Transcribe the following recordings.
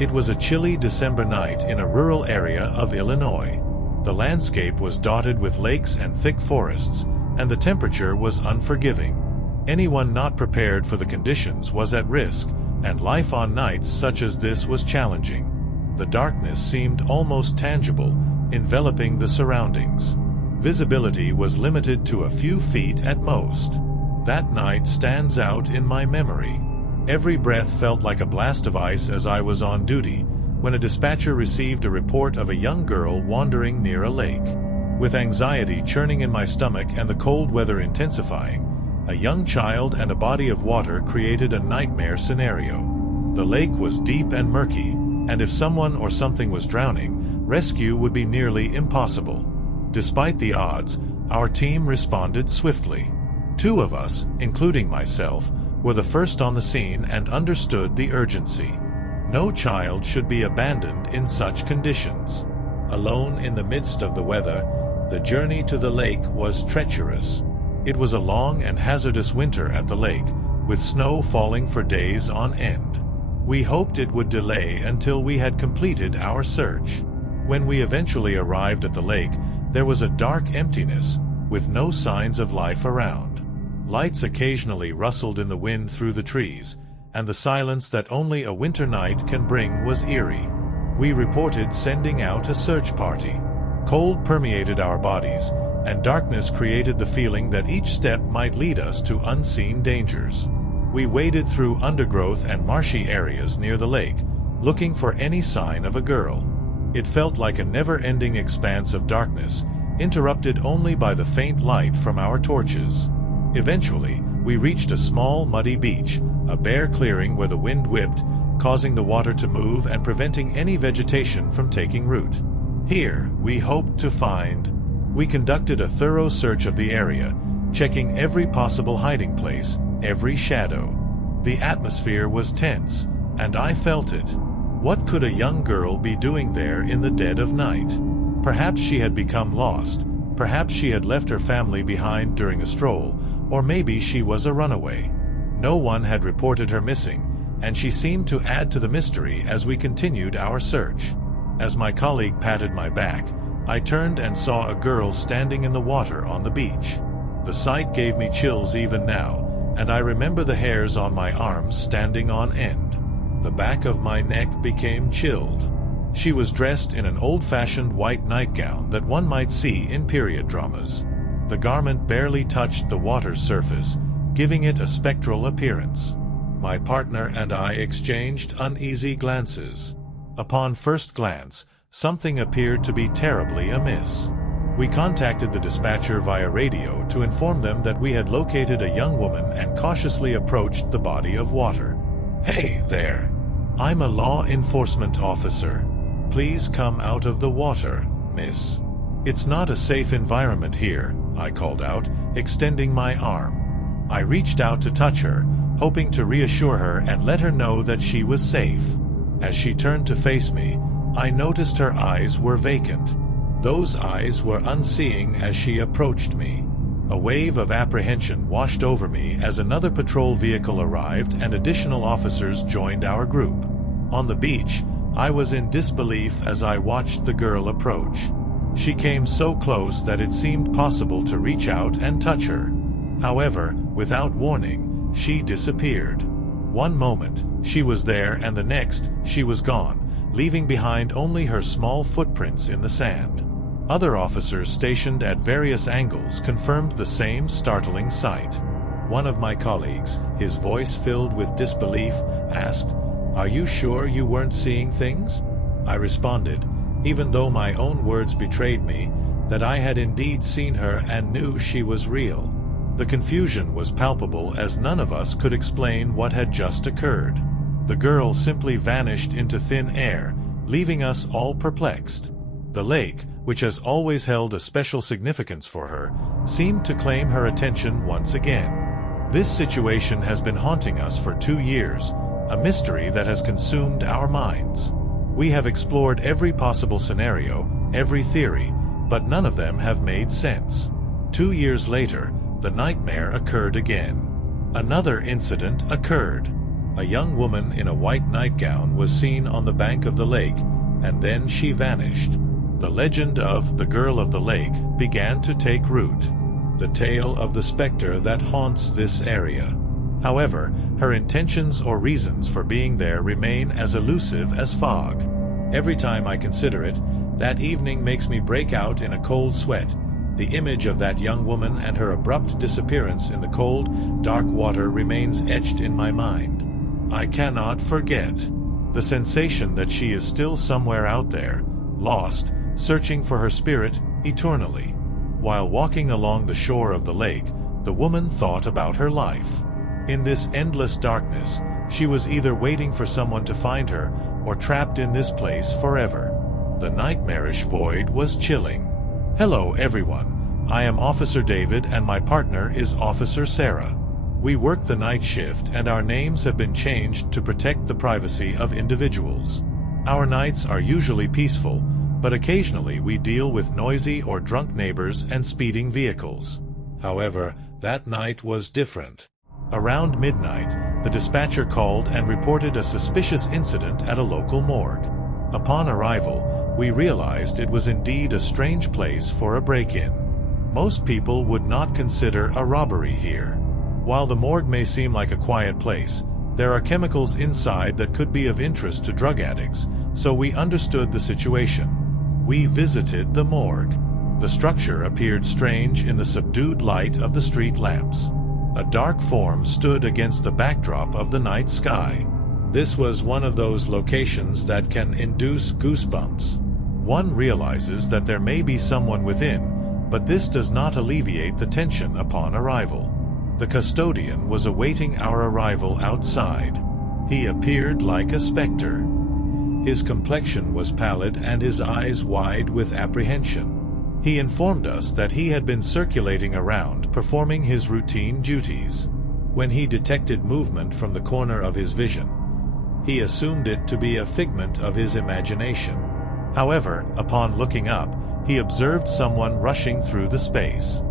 It was a chilly December night in a rural area of Illinois. The landscape was dotted with lakes and thick forests, and the temperature was unforgiving. Anyone not prepared for the conditions was at risk, and life on nights such as this was challenging. The darkness seemed almost tangible, enveloping the surroundings. Visibility was limited to a few feet at most. That night stands out in my memory. Every breath felt like a blast of ice as I was on duty, when a dispatcher received a report of a young girl wandering near a lake. With anxiety churning in my stomach and the cold weather intensifying, a young child and a body of water created a nightmare scenario. The lake was deep and murky, and if someone or something was drowning, rescue would be nearly impossible. Despite the odds, our team responded swiftly. 2 of us, including myself, were the first on the scene and understood the urgency. No child should be abandoned in such conditions. Alone in the midst of the weather, the journey to the lake was treacherous. It was a long and hazardous winter at the lake, with snow falling for days on end. We hoped it would delay until we had completed our search. When we eventually arrived at the lake, there was a dark emptiness, with no signs of life around. Lights occasionally rustled in the wind through the trees, and the silence that only a winter night can bring was eerie. We reported sending out a search party. Cold permeated our bodies, and darkness created the feeling that each step might lead us to unseen dangers. We waded through undergrowth and marshy areas near the lake, looking for any sign of a girl. It felt like a never-ending expanse of darkness, interrupted only by the faint light from our torches. Eventually, we reached a small muddy beach, a bare clearing where the wind whipped, causing the water to move and preventing any vegetation from taking root. Here, we hoped to find. We conducted a thorough search of the area, checking every possible hiding place, every shadow. The atmosphere was tense, and I felt it. What could a young girl be doing there in the dead of night? Perhaps she had become lost. Perhaps she had left her family behind during a stroll, or maybe she was a runaway. No one had reported her missing, and she seemed to add to the mystery as we continued our search. As my colleague patted my back, I turned and saw a girl standing in the water on the beach. The sight gave me chills even now, and I remember the hairs on my arms standing on end. The back of my neck became chilled. She was dressed in an old-fashioned white nightgown that one might see in period dramas. The garment barely touched the water's surface, giving it a spectral appearance. My partner and I exchanged uneasy glances. Upon first glance, something appeared to be terribly amiss. We contacted the dispatcher via radio to inform them that we had located a young woman and cautiously approached the body of water. "Hey there. I'm a law enforcement officer. Please come out of the water, miss. It's not a safe environment here," I called out, extending my arm. I reached out to touch her, hoping to reassure her and let her know that she was safe. As she turned to face me, I noticed her eyes were vacant. Those eyes were unseeing as she approached me. A wave of apprehension washed over me as another patrol vehicle arrived and additional officers joined our group. On the beach, I was in disbelief as I watched the girl approach. She came so close that it seemed possible to reach out and touch her. However, without warning, she disappeared. One moment, she was there, and the next, she was gone, leaving behind only her small footprints in the sand. Other officers stationed at various angles confirmed the same startling sight. One of my colleagues, his voice filled with disbelief, asked, "Are you sure you weren't seeing things?" I responded, even though my own words betrayed me, that I had indeed seen her and knew she was real. The confusion was palpable as none of us could explain what had just occurred. The girl simply vanished into thin air, leaving us all perplexed. The lake, which has always held a special significance for her, seemed to claim her attention once again. This situation has been haunting us for 2 years, a mystery that has consumed our minds. We have explored every possible scenario, every theory, but none of them have made sense. 2 years later, the nightmare occurred again. Another incident occurred. A young woman in a white nightgown was seen on the bank of the lake, and then she vanished. The legend of the Girl of the Lake began to take root, the tale of the specter that haunts this area. However, her intentions or reasons for being there remain as elusive as fog. Every time I consider it, that evening makes me break out in a cold sweat. The image of that young woman and her abrupt disappearance in the cold, dark water remains etched in my mind. I cannot forget the sensation that she is still somewhere out there, lost, searching for her spirit eternally. While walking along the shore of the lake, the woman thought about her life. In this endless darkness, she was either waiting for someone to find her or trapped in this place forever. The nightmarish void was chilling. Hello everyone, I am Officer David and my partner is Officer Sarah. We work the night shift and our names have been changed to protect the privacy of individuals. Our nights are usually peaceful, but occasionally we deal with noisy or drunk neighbors and speeding vehicles. However, that night was different. Around midnight, the dispatcher called and reported a suspicious incident at a local morgue. Upon arrival, we realized it was indeed a strange place for a break-in. Most people would not consider a robbery here. While the morgue may seem like a quiet place, there are chemicals inside that could be of interest to drug addicts, so we understood the situation. We visited the morgue. The structure appeared strange in the subdued light of the street lamps. A dark form stood against the backdrop of the night sky. This was one of those locations that can induce goosebumps. One realizes that there may be someone within, but this does not alleviate the tension upon arrival. The custodian was awaiting our arrival outside. He appeared like a specter. His complexion was pallid and his eyes wide with apprehension. He informed us that he had been circulating around, performing his routine duties. When he detected movement from the corner of his vision, he assumed it to be a figment of his imagination. However, upon looking up, he observed someone rushing through the space.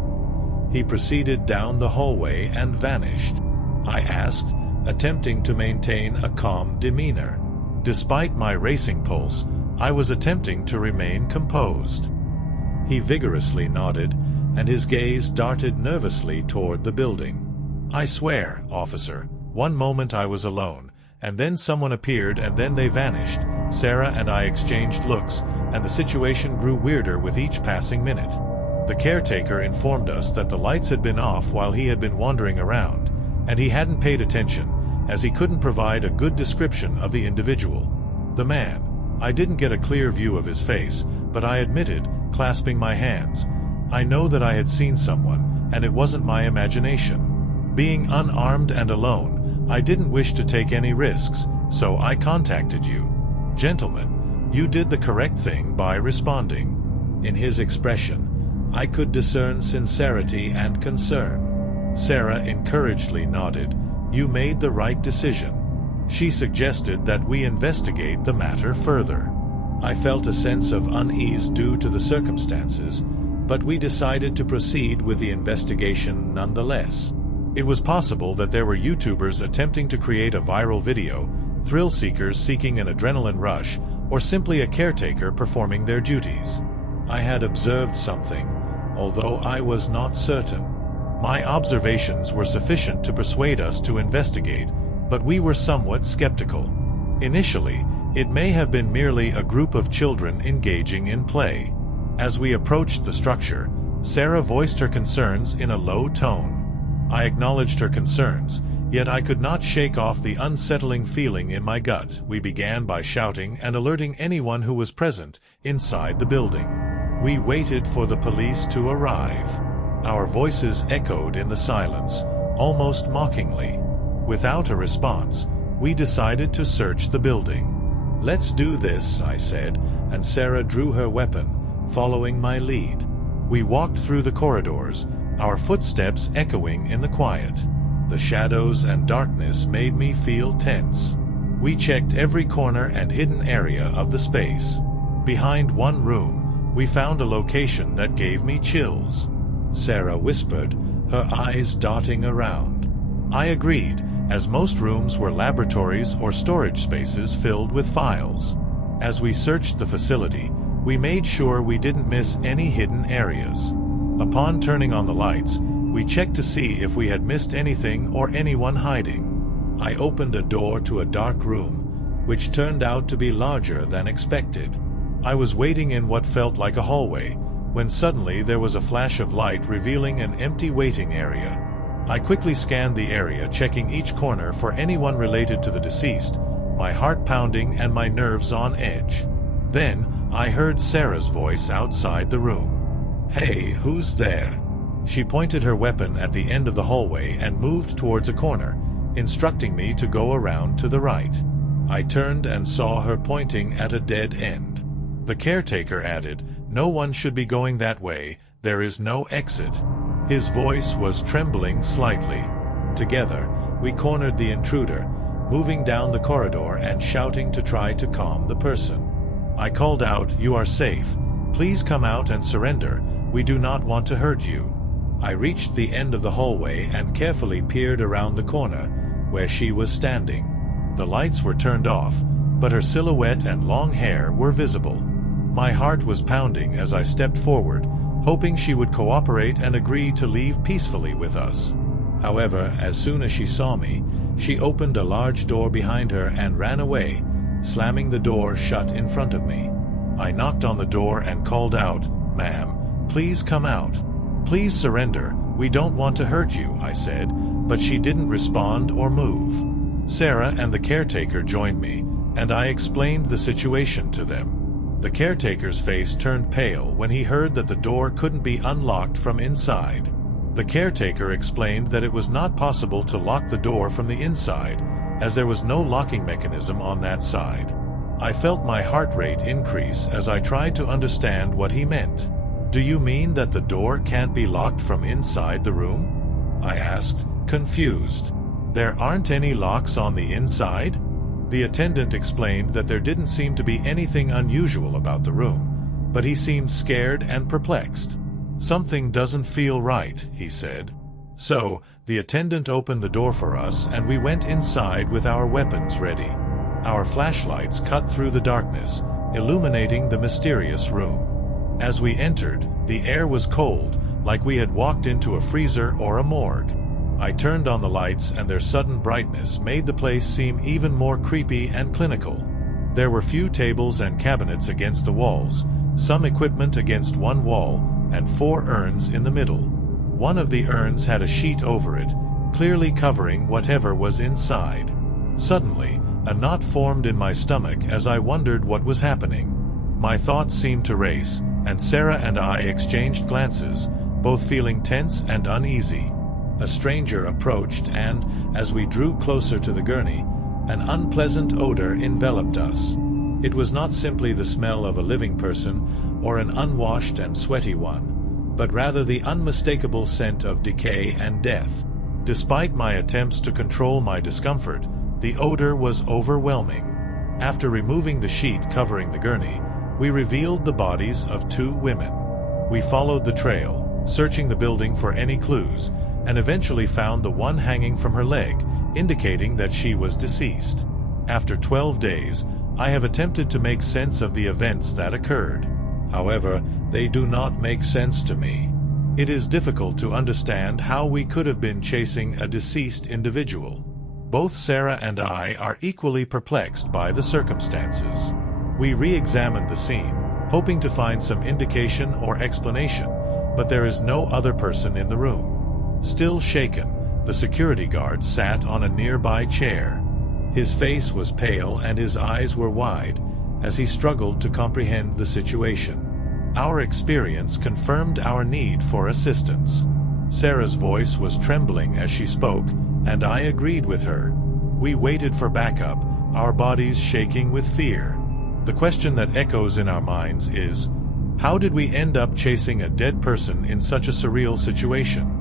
He proceeded down the hallway and vanished. I asked, attempting to maintain a calm demeanor. Despite my racing pulse, I was attempting to remain composed. He vigorously nodded, and his gaze darted nervously toward the building. I swear, officer, one moment I was alone, and then someone appeared and then they vanished. Sarah and I exchanged looks, and the situation grew weirder with each passing minute. The caretaker informed us that the lights had been off while he had been wandering around, and he hadn't paid attention, as he couldn't provide a good description of the individual. The man. I didn't get a clear view of his face, but I admitted, clasping my hands, I know that I had seen someone, and it wasn't my imagination. Being unarmed and alone, I didn't wish to take any risks, so I contacted you. Gentlemen, you did the correct thing by responding. In his expression, I could discern sincerity and concern. Sarah encouragedly nodded. You made the right decision. She suggested that we investigate the matter further. I felt a sense of unease due to the circumstances, but we decided to proceed with the investigation nonetheless. It was possible that there were YouTubers attempting to create a viral video, thrill seekers seeking an adrenaline rush, or simply a caretaker performing their duties. I had observed something, although I was not certain. My observations were sufficient to persuade us to investigate, but we were somewhat skeptical. Initially, it may have been merely a group of children engaging in play. As we approached the structure, Sarah voiced her concerns in a low tone. I acknowledged her concerns, yet I could not shake off the unsettling feeling in my gut. We began by shouting and alerting anyone who was present inside the building. We waited for the police to arrive. Our voices echoed in the silence, almost mockingly. Without a response, we decided to search the building. Let's do this, I said, and Sarah drew her weapon, following my lead. We walked through the corridors, our footsteps echoing in the quiet. The shadows and darkness made me feel tense. We checked every corner and hidden area of the space. Behind one room, we found a location that gave me chills. Sarah whispered, her eyes darting around. I agreed, as most rooms were laboratories or storage spaces filled with files. As we searched the facility, we made sure we didn't miss any hidden areas. Upon turning on the lights, we checked to see if we had missed anything or anyone hiding. I opened a door to a dark room, which turned out to be larger than expected. I was waiting in what felt like a hallway, when suddenly there was a flash of light revealing an empty waiting area. I quickly scanned the area, checking each corner for anyone related to the deceased, my heart pounding and my nerves on edge. Then, I heard Sarah's voice outside the room. "Hey, who's there?" She pointed her weapon at the end of the hallway and moved towards a corner, instructing me to go around to the right. I turned and saw her pointing at a dead end. The caretaker added, "No one should be going that way, there is no exit." His voice was trembling slightly. Together, we cornered the intruder, moving down the corridor and shouting to try to calm the person. I called out, "You are safe. Please come out and surrender. We do not want to hurt you." I reached the end of the hallway and carefully peered around the corner, where she was standing. The lights were turned off, but her silhouette and long hair were visible. My heart was pounding as I stepped forward, hoping she would cooperate and agree to leave peacefully with us. However, as soon as she saw me, she opened a large door behind her and ran away, slamming the door shut in front of me. I knocked on the door and called out, "Ma'am, please come out. Please surrender, we don't want to hurt you," I said, but she didn't respond or move. Sarah and the caretaker joined me, and I explained the situation to them. The caretaker's face turned pale when he heard that the door couldn't be unlocked from inside. The caretaker explained that it was not possible to lock the door from the inside, as there was no locking mechanism on that side. I felt my heart rate increase as I tried to understand what he meant. "Do you mean that the door can't be locked from inside the room?" I asked, confused. "There aren't any locks on the inside?" The attendant explained that there didn't seem to be anything unusual about the room, but he seemed scared and perplexed. "Something doesn't feel right," he said. So, the attendant opened the door for us and we went inside with our weapons ready. Our flashlights cut through the darkness, illuminating the mysterious room. As we entered, the air was cold, like we had walked into a freezer or a morgue. I turned on the lights and their sudden brightness made the place seem even more creepy and clinical. There were few tables and cabinets against the walls, some equipment against one wall, and 4 urns in the middle. One of the urns had a sheet over it, clearly covering whatever was inside. Suddenly, a knot formed in my stomach as I wondered what was happening. My thoughts seemed to race, and Sarah and I exchanged glances, both feeling tense and uneasy. A stranger approached and, as we drew closer to the gurney, an unpleasant odor enveloped us. It was not simply the smell of a living person or an unwashed and sweaty one, but rather the unmistakable scent of decay and death. Despite my attempts to control my discomfort, the odor was overwhelming. After removing the sheet covering the gurney, we revealed the bodies of 2 women. We followed the trail, searching the building for any clues, and eventually found the one hanging from her leg, indicating that she was deceased. After 12 days, I have attempted to make sense of the events that occurred. However, they do not make sense to me. It is difficult to understand how we could have been chasing a deceased individual. Both Sarah and I are equally perplexed by the circumstances. We re-examined the scene, hoping to find some indication or explanation, but there is no other person in the room. Still shaken, the security guard sat on a nearby chair. His face was pale and his eyes were wide, as he struggled to comprehend the situation. Our experience confirmed our need for assistance. Sarah's voice was trembling as she spoke, and I agreed with her. We waited for backup, our bodies shaking with fear. The question that echoes in our minds is, how did we end up chasing a dead person in such a surreal situation?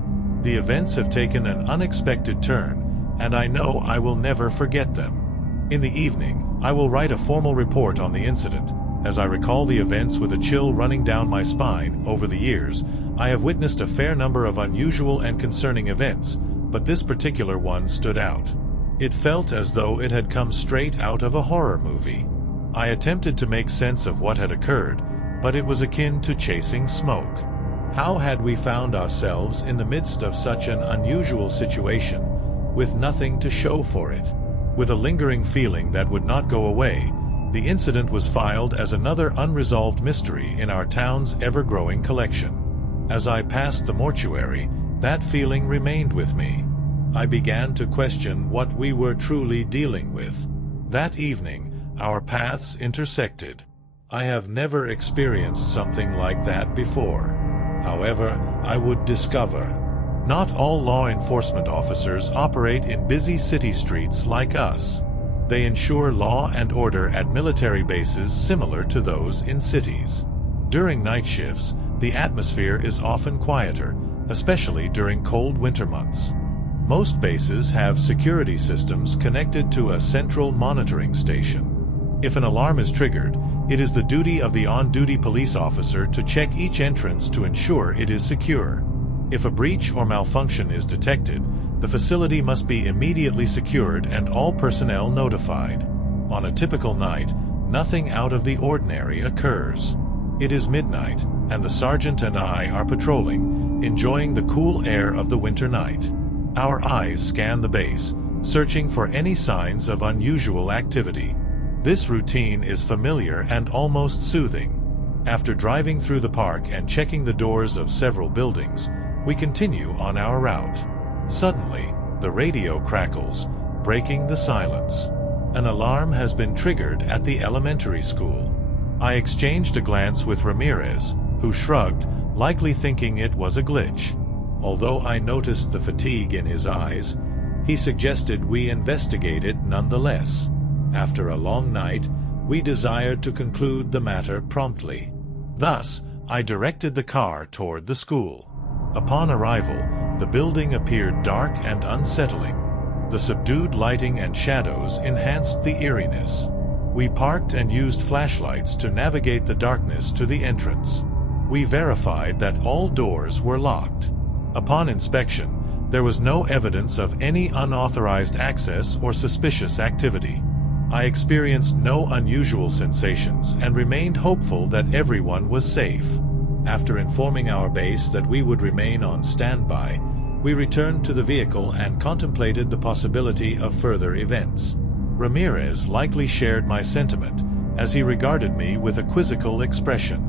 The events have taken an unexpected turn, and I know I will never forget them. In the evening, I will write a formal report on the incident. As I recall the events with a chill running down my spine, over the years, I have witnessed a fair number of unusual and concerning events, but this particular one stood out. It felt as though it had come straight out of a horror movie. I attempted to make sense of what had occurred, but it was akin to chasing smoke. How had we found ourselves in the midst of such an unusual situation, with nothing to show for it? With a lingering feeling that would not go away, the incident was filed as another unresolved mystery in our town's ever-growing collection. As I passed the mortuary, that feeling remained with me. I began to question what we were truly dealing with. That evening, our paths intersected. I have never experienced something like that before. However, I would discover. Not all law enforcement officers operate in busy city streets like us. They ensure law and order at military bases similar to those in cities. During night shifts, the atmosphere is often quieter, especially during cold winter months. Most bases have security systems connected to a central monitoring station. If an alarm is triggered, it is the duty of the on-duty police officer to check each entrance to ensure it is secure. If a breach or malfunction is detected, the facility must be immediately secured and all personnel notified. On a typical night, nothing out of the ordinary occurs. It is midnight, and the sergeant and I are patrolling, enjoying the cool air of the winter night. Our eyes scan the base, searching for any signs of unusual activity. This routine is familiar and almost soothing. After driving through the park and checking the doors of several buildings, we continue on our route. Suddenly, the radio crackles, breaking the silence. An alarm has been triggered at the elementary school. I exchanged a glance with Ramirez, who shrugged, likely thinking it was a glitch. Although I noticed the fatigue in his eyes, he suggested we investigate it nonetheless. After a long night, we desired to conclude the matter promptly. Thus, I directed the car toward the school. Upon arrival, the building appeared dark and unsettling. The subdued lighting and shadows enhanced the eeriness. We parked and used flashlights to navigate the darkness to the entrance. We verified that all doors were locked. Upon inspection, there was no evidence of any unauthorized access or suspicious activity. I experienced no unusual sensations and remained hopeful that everyone was safe. After informing our base that we would remain on standby, we returned to the vehicle and contemplated the possibility of further events. Ramirez likely shared my sentiment, as he regarded me with a quizzical expression.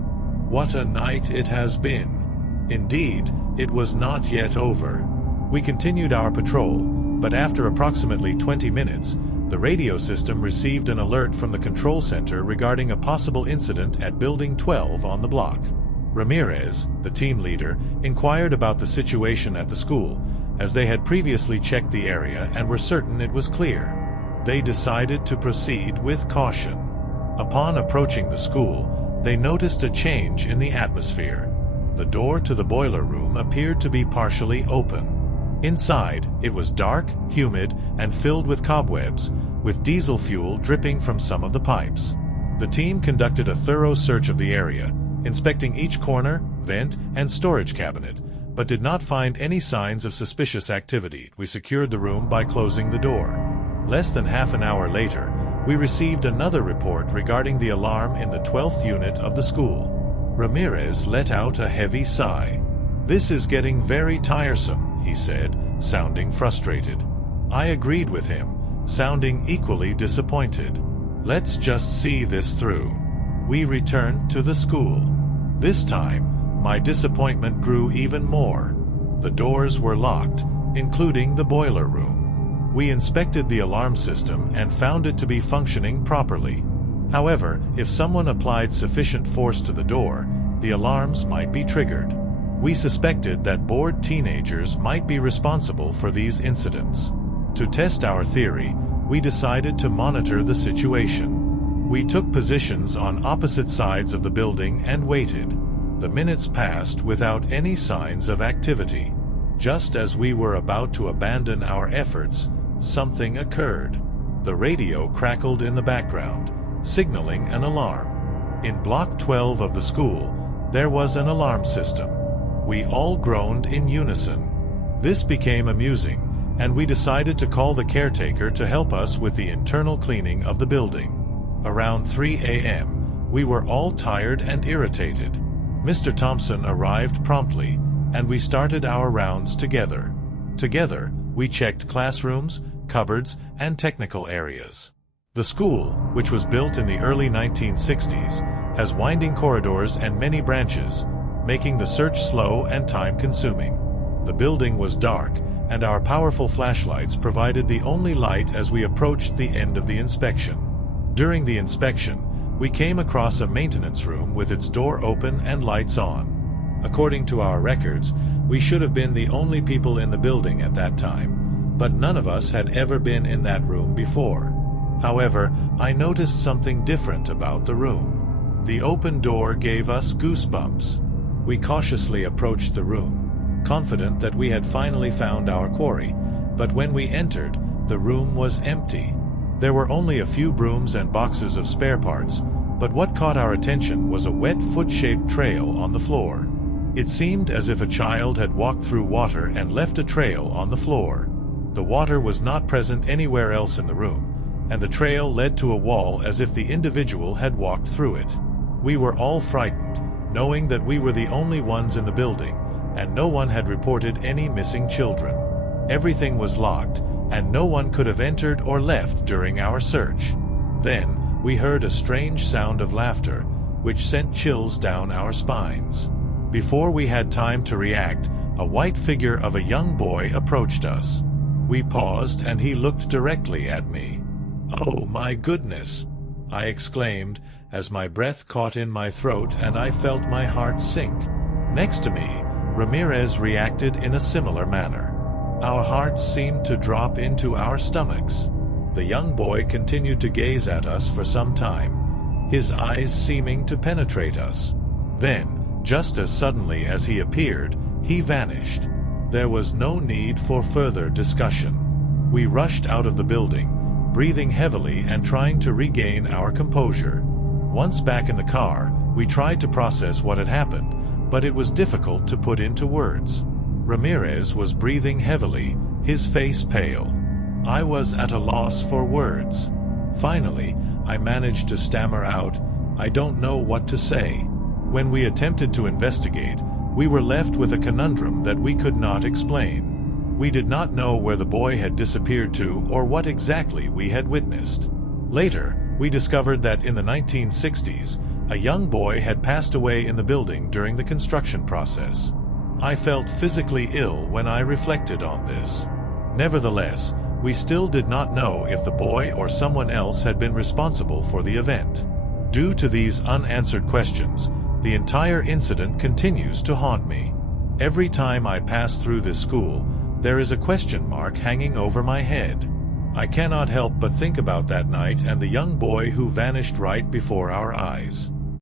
What a night it has been. Indeed, it was not yet over. We continued our patrol, but after approximately 20 minutes, the radio system received an alert from the control center regarding a possible incident at Building 12 on the block. Ramirez, the team leader, inquired about the situation at the school, as they had previously checked the area and were certain it was clear. They decided to proceed with caution. Upon approaching the school, they noticed a change in the atmosphere. The door to the boiler room appeared to be partially open. Inside, it was dark, humid, and filled with cobwebs, with diesel fuel dripping from some of the pipes. The team conducted a thorough search of the area, inspecting each corner, vent, and storage cabinet, but did not find any signs of suspicious activity. We secured the room by closing the door. Less than half an hour later, we received another report regarding the alarm in the 12th unit of the school. Ramirez let out a heavy sigh. "This is getting very tiresome," he said, sounding frustrated. I agreed with him, sounding equally disappointed. "Let's just see this through." We returned to the school. This time, my disappointment grew even more. The doors were locked, including the boiler room. We inspected the alarm system and found it to be functioning properly. However, if someone applied sufficient force to the door, the alarms might be triggered. We suspected that bored teenagers might be responsible for these incidents. To test our theory, we decided to monitor the situation. We took positions on opposite sides of the building and waited. The minutes passed without any signs of activity. Just as we were about to abandon our efforts, something occurred. The radio crackled in the background, signaling an alarm. In Block 12 of the school, there was an alarm system. We all groaned in unison. This became amusing, and we decided to call the caretaker to help us with the internal cleaning of the building. Around 3 a.m., we were all tired and irritated. Mr. Thompson arrived promptly, and we started our rounds together. Together, we checked classrooms, cupboards, and technical areas. The school, which was built in the early 1960s, has winding corridors and many branches, making the search slow and time-consuming. The building was dark, and our powerful flashlights provided the only light as we approached the end of the inspection. During the inspection, we came across a maintenance room with its door open and lights on. According to our records, we should have been the only people in the building at that time, but none of us had ever been in that room before. However, I noticed something different about the room. The open door gave us goosebumps. We cautiously approached the room, confident that we had finally found our quarry, but when we entered, the room was empty. There were only a few brooms and boxes of spare parts, but what caught our attention was a wet foot-shaped trail on the floor. It seemed as if a child had walked through water and left a trail on the floor. The water was not present anywhere else in the room, and the trail led to a wall as if the individual had walked through it. We were all frightened, knowing that we were the only ones in the building, and no one had reported any missing children. Everything was locked, and no one could have entered or left during our search. Then, we heard a strange sound of laughter, which sent chills down our spines. Before we had time to react, a white figure of a young boy approached us. We paused, and he looked directly at me. "Oh my goodness!" I exclaimed, as my breath caught in my throat and I felt my heart sink. Next to me, Ramirez reacted in a similar manner. Our hearts seemed to drop into our stomachs. The young boy continued to gaze at us for some time, his eyes seeming to penetrate us. Then, just as suddenly as he appeared, he vanished. There was no need for further discussion. We rushed out of the building, breathing heavily and trying to regain our composure. Once back in the car, we tried to process what had happened, but it was difficult to put into words. Ramirez was breathing heavily, his face pale. I was at a loss for words. Finally, I managed to stammer out, "I don't know what to say." When we attempted to investigate, we were left with a conundrum that we could not explain. We did not know where the boy had disappeared to or what exactly we had witnessed. Later, we discovered that in the 1960s, a young boy had passed away in the building during the construction process. I felt physically ill when I reflected on this. Nevertheless, we still did not know if the boy or someone else had been responsible for the event. Due to these unanswered questions, the entire incident continues to haunt me. Every time I pass through this school, there is a question mark hanging over my head. I cannot help but think about that night and the young boy who vanished right before our eyes.